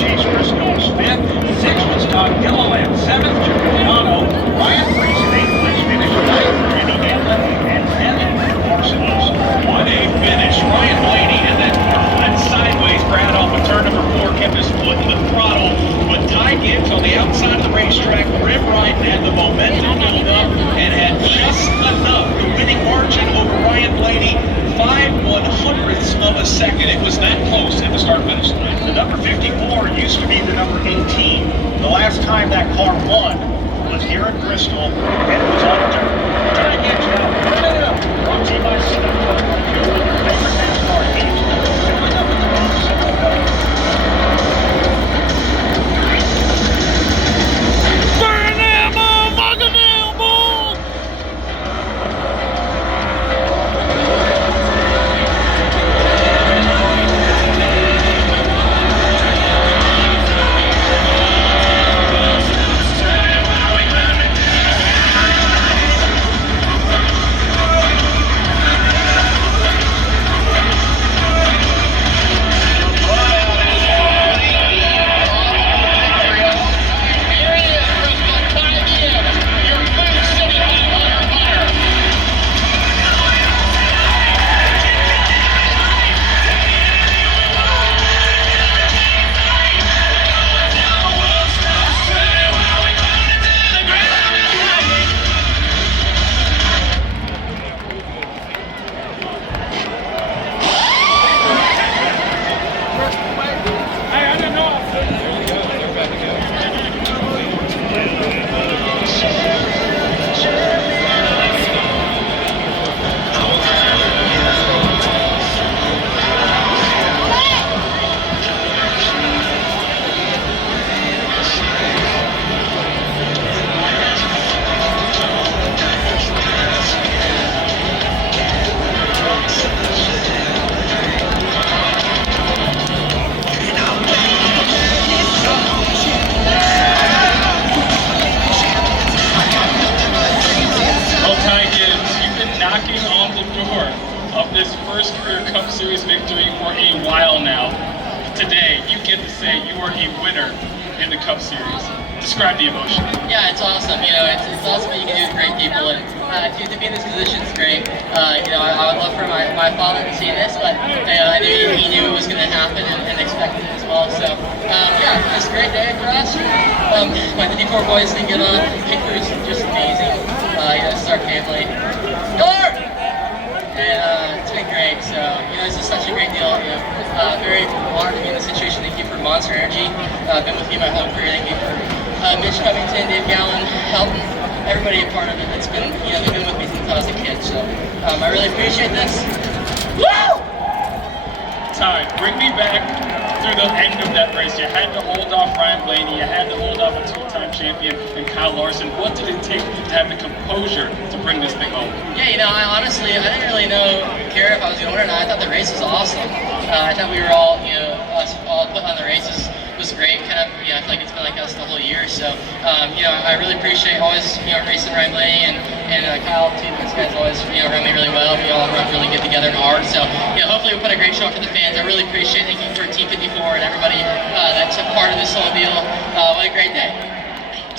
Chase Briscoe was 5th. 6th was Todd Gilliland. 7th, Giuliano. Ryan Priest in 8th place finished. 9th, Randy Hamlin. And 10th, Larson Wilson. What a finish. Ryan Blaney had that car flat sideways. Brad off of turn number 4 kept his foot in the throttle. But Ty Gibbs on the outside of the racetrack, rim right, had the momentum build up and had just enough. The winning margin over Ryan Blaney, 5/100ths of a second. It was that close at the start-finish line. The number 54 used to be the number 18. The last time that car won was here at Bristol, and it was on dirt. Ty Gibbs now, brought to you by Cineplex. Your favorite NASCAR teams. This first career Cup Series victory for a while now. Today, you get to say you are a winner in the Cup Series. Describe the emotion. Yeah, it's awesome. You know, it's awesome what you can do with great people, and to be in this position is great. You know, I would love for my father to see this, but I knew he knew it was going to happen and expected it as well. So, yeah, it's a great day for us. My 54 boys didn't get on. Kick crew is just amazing. You know, this is our family. And it's been great, so, you know, this is such a great deal, you know, very honored to be in this situation. Thank you for Monster Energy, been with me my whole career. Thank you for Mitch Covington, Dave Gallen, Helton, everybody a part of it. It's been, you know, they've been with me since I was a kid, so I really appreciate this. Woo! Ty, bring me back through the end of that race. You had to hold off Ryan Blaney, you had to hold off a two-time champion and Kyle Larson. What did it take to have the composure to bring this thing home? Yeah, you know, I didn't really care if I was going to win or not. I thought the race was awesome. I thought we were all, you know, us all put on the races was great. Kind of, you know, I feel like it's been like us the whole year. So, you know, I really appreciate always, you know, racing Ryan Blaney and Kyle too. These guys always, you know, run me really well. We all run really good together and hard. So, you know, hopefully we'll put a great show for the fans. I really appreciate it. Thank you for Team 54 and everybody that's a part of this whole deal. What a great day.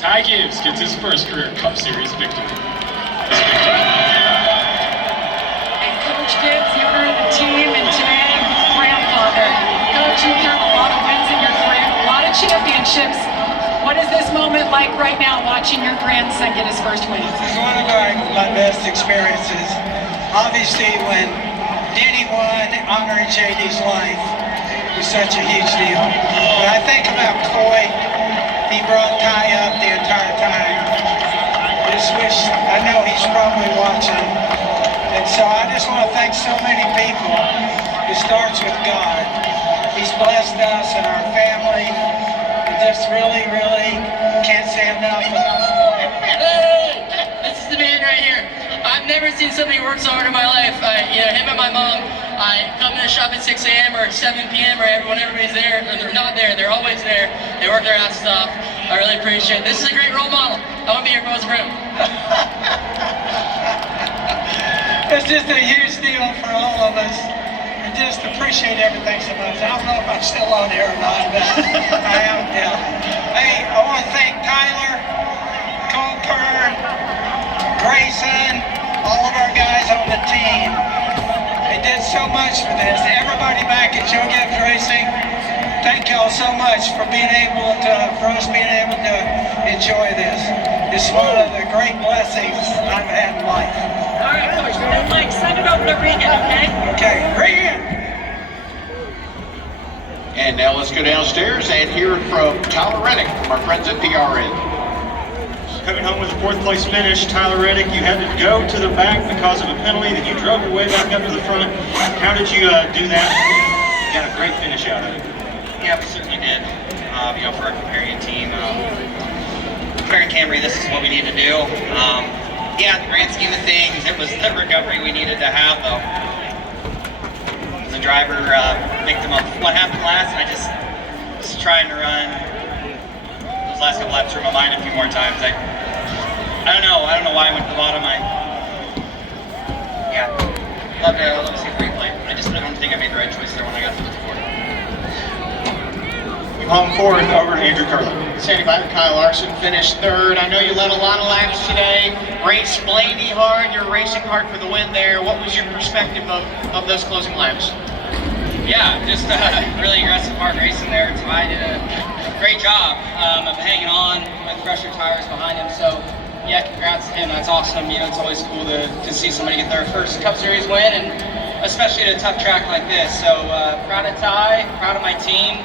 Ty Gibbs gets his first career Cup Series victory. And Coach Gibbs, the owner of the team, and today, grandfather. Coach, you've had a lot of wins in your career, a lot of championships. What is this moment like right now, watching your grandson get his first win? This is one of my best experiences. Obviously, when Denny won, honoring JD's life was such a huge deal. But I think about Coy. He brought Ty up the entire time. I know he's probably watching. And so I just want to thank so many people. It starts with God. He's blessed us and our family. And just really, really can't say enough. Hey, this is the man right here. I've never seen somebody work so hard in my life. You know, him and my mom, I come to the shop at 6 a.m. or 7 p.m. or when everybody's there, and they're not there. They're always there. They work their asses off. I really appreciate it. This is a great role model. I want to be your boss room. It's just a huge deal for all of us. I just appreciate everything so much. I don't know if I'm still on here or not, but I am, yeah. Hey, I want to thank Tyler, Colpern, Grayson, all of our guys on the team. They did so much for this. Everybody back at Joe Gibbs Racing, thank y'all so much for us being able to enjoy this. It's one of the great blessings I've had in life. All right, Coach, then Mike, send it over to Regan, okay? Okay, Regan. And now let's go downstairs and hear from Tyler Reddick from our friends at PRN. Coming home with a 4th place finish, Tyler Reddick, you had to go to the back because of a penalty, that you drove your way back up to the front. How did you do that? You got a great finish out of it. Yeah, we certainly did. For a comparing team, comparing Camry, this is what we need to do. Yeah, in the grand scheme of things, it was the recovery we needed to have, though. The driver, victim of what happened last, and I just was trying to run those last couple laps through my mind a few more times. I don't know why I went to the bottom. Love to see the replay. I don't think I made the right choice there when I got to the fourth. Home 4th, over to Andrew Curley. Standing by Kyle Larson, finished 3rd. I know you led a lot of laps today. Raced Blaney hard. You're racing hard for the win there. What was your perspective of those closing laps? Yeah, just really aggressive hard racing there. Ty did a great job of hanging on with fresher tires behind him. So yeah, congrats to him. That's awesome. It's always cool to see somebody get their first Cup Series win, and especially at a tough track like this. So proud of Ty, proud of my team.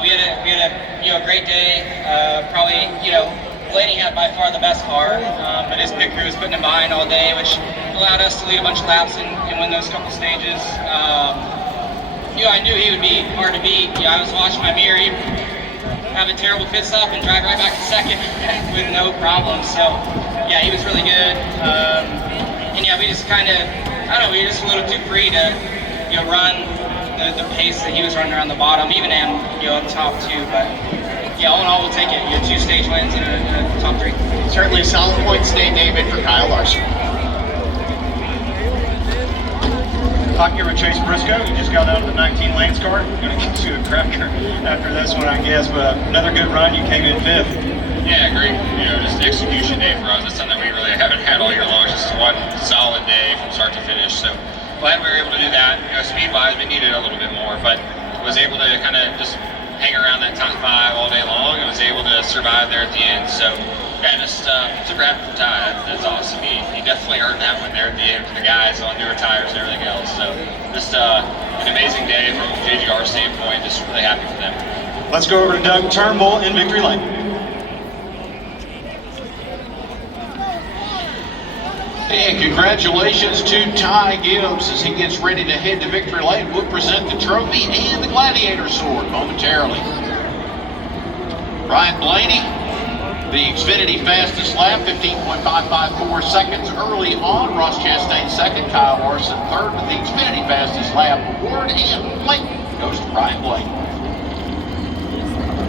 We had a great day. Probably Blaney had by far the best car, but his pit crew was putting him behind all day, which allowed us to lead a bunch of laps and win those couple stages. I knew he would be hard to beat. I was watching my mirror, he'd have a terrible pit stop and drive right back to second with no problem. So yeah, he was really good. And yeah, we just we were just a little too free to run the pace that he was running around the bottom, even him up top too. But yeah, all in all, we'll take it. 2 stage wins and a top 3. Certainly a solid point today, David, for Kyle Larson. Talking here with Chase Briscoe, you just got out of the 19 lanes car. Going to get you a cracker after this one, I guess. But another good run. You came in 5th. Yeah, great. Just execution day for us. It's something we really haven't had all year long. It's just one solid day from start to finish. So glad we were able to do that. Speed-wise, we needed a little bit more, but was able to kind of just hang around that top 5 all day long and was able to survive there at the end. So yeah, just super happy for Ty. That's awesome. He definitely earned that one there at the end for the guys on newer tires and everything else. So just an amazing day from a JGR standpoint. Just really happy for them. Let's go over to Doug Turnbull in victory lane. And congratulations to Ty Gibbs as he gets ready to head to victory lane. We'll present the trophy and the Gladiator sword momentarily. Ryan Blaney, the Xfinity fastest lap, 15.554 seconds early on. Ross Chastain second, Kyle Larson third, with the Xfinity fastest lap award, and Blaney goes to Ryan Blaney.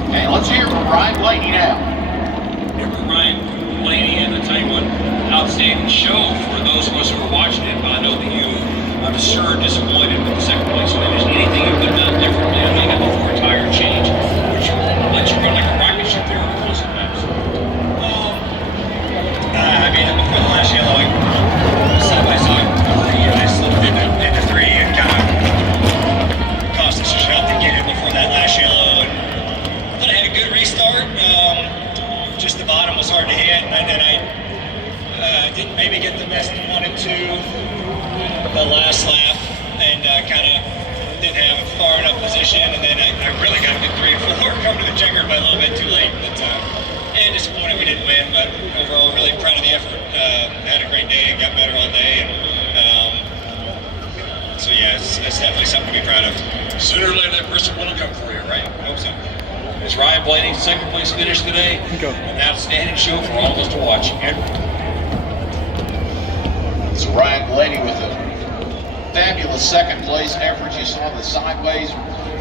Okay, let's hear from Ryan Blaney now. Ryan Blaney, and I tell you what, outstanding show for those of us who were watching it. I know that you, I'm sure, disappointed with the second place finish. Anything you could have done differently? I mean, a 4-tire change, which let you run like a rocket ship there on the closing laps. I mean, before the last yellow, side by side, I slipped into 3 and kind of cost us a shot to get it before that last yellow. And I thought I had a good restart. Just the bottom was hard to hit, and then I didn't maybe get the best 1 and 2 the last lap, and kind of didn't have a far enough position, and then I really got a good 3 and 4 coming to the checkered, but a little bit too late. But and disappointed we didn't win, but overall really proud of the effort. Had a great day and got better all day, and so yeah, it's definitely something to be proud of. Sooner or later that person will come for you, right? I hope so. It's Ryan Blaney, second place finish today. An outstanding show for all of us to watch. So Ryan Blaney with a fabulous second place effort. You saw the sideways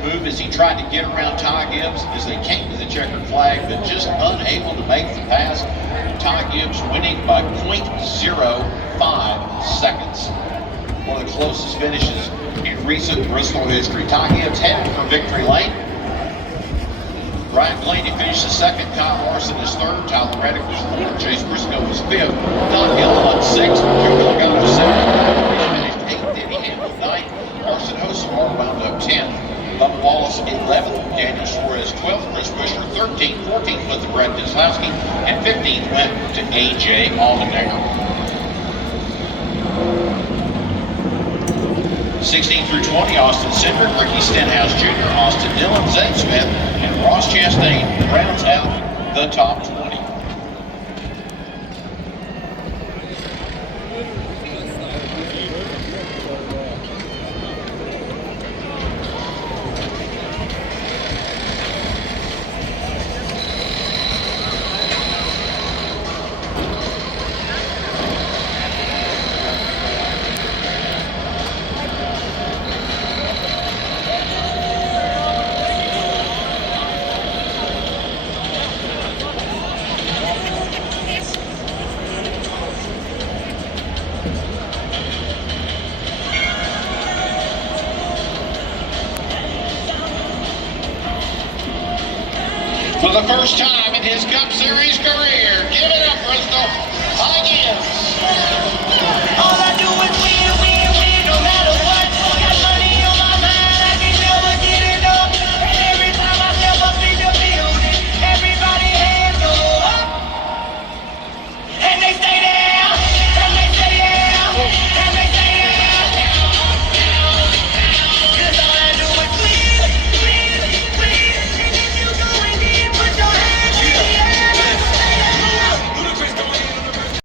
move as he tried to get around Ty Gibbs as they came to the checkered flag, but just unable to make the pass. Ty Gibbs winning by 0.05 seconds. one of the closest finishes in recent Bristol history. Ty Gibbs headed for victory lane. Ryan Blaney finishes second, Kyle Larson is third, Tyler Reddick was fourth, Chase Briscoe was fifth, Don Gilliland sixth, Joe Delgado seventh, finished eighth, Denny Hamlin ninth, Carson Hosemar wound up 10th, Bubba Wallace 11th, Daniel Suarez 12th, Chris Buescher 13th, 14th went to Brett Keselowski, and 15th went to A.J. Allmendinger. 16 through 20, Austin Cindric, Ricky Stenhouse Jr., Austin Dillon, Zane Smith, and Ross Chastain rounds out the top 20. For the first time in his Cup Series career, give it up, Bristol. Ty Gibbs.